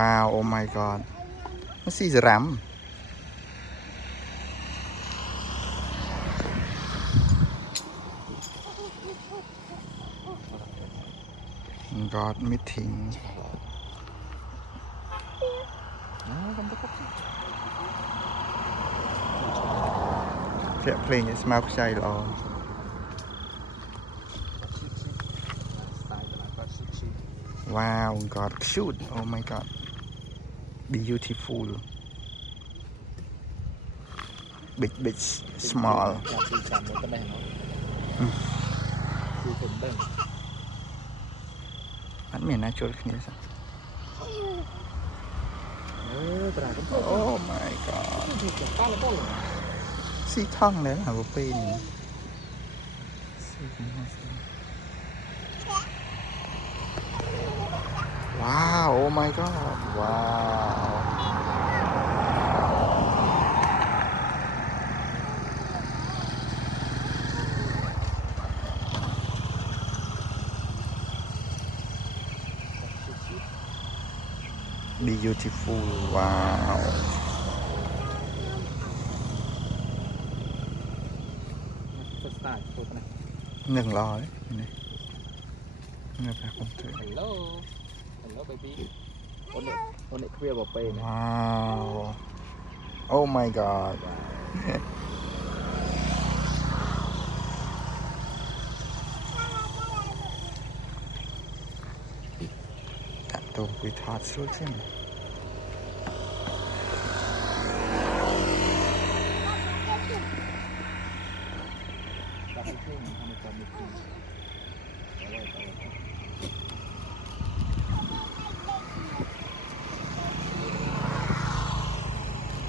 Wow, oh my god. Nó xì giờ rắm. God meeting. Vẽ playing is mau chay lo. Wow, God, cute. Oh my god. Beautiful. Big, small. Anh miền này chốt kia sao? Oh my god. Xí thăng đấy là một pin. Wow, oh my god. Wow. Beautiful. Wow. Đừng lo đấy. Hello. Hello baby. On it clear about pay. Wow. Oh my god. That dog with hot strokes in.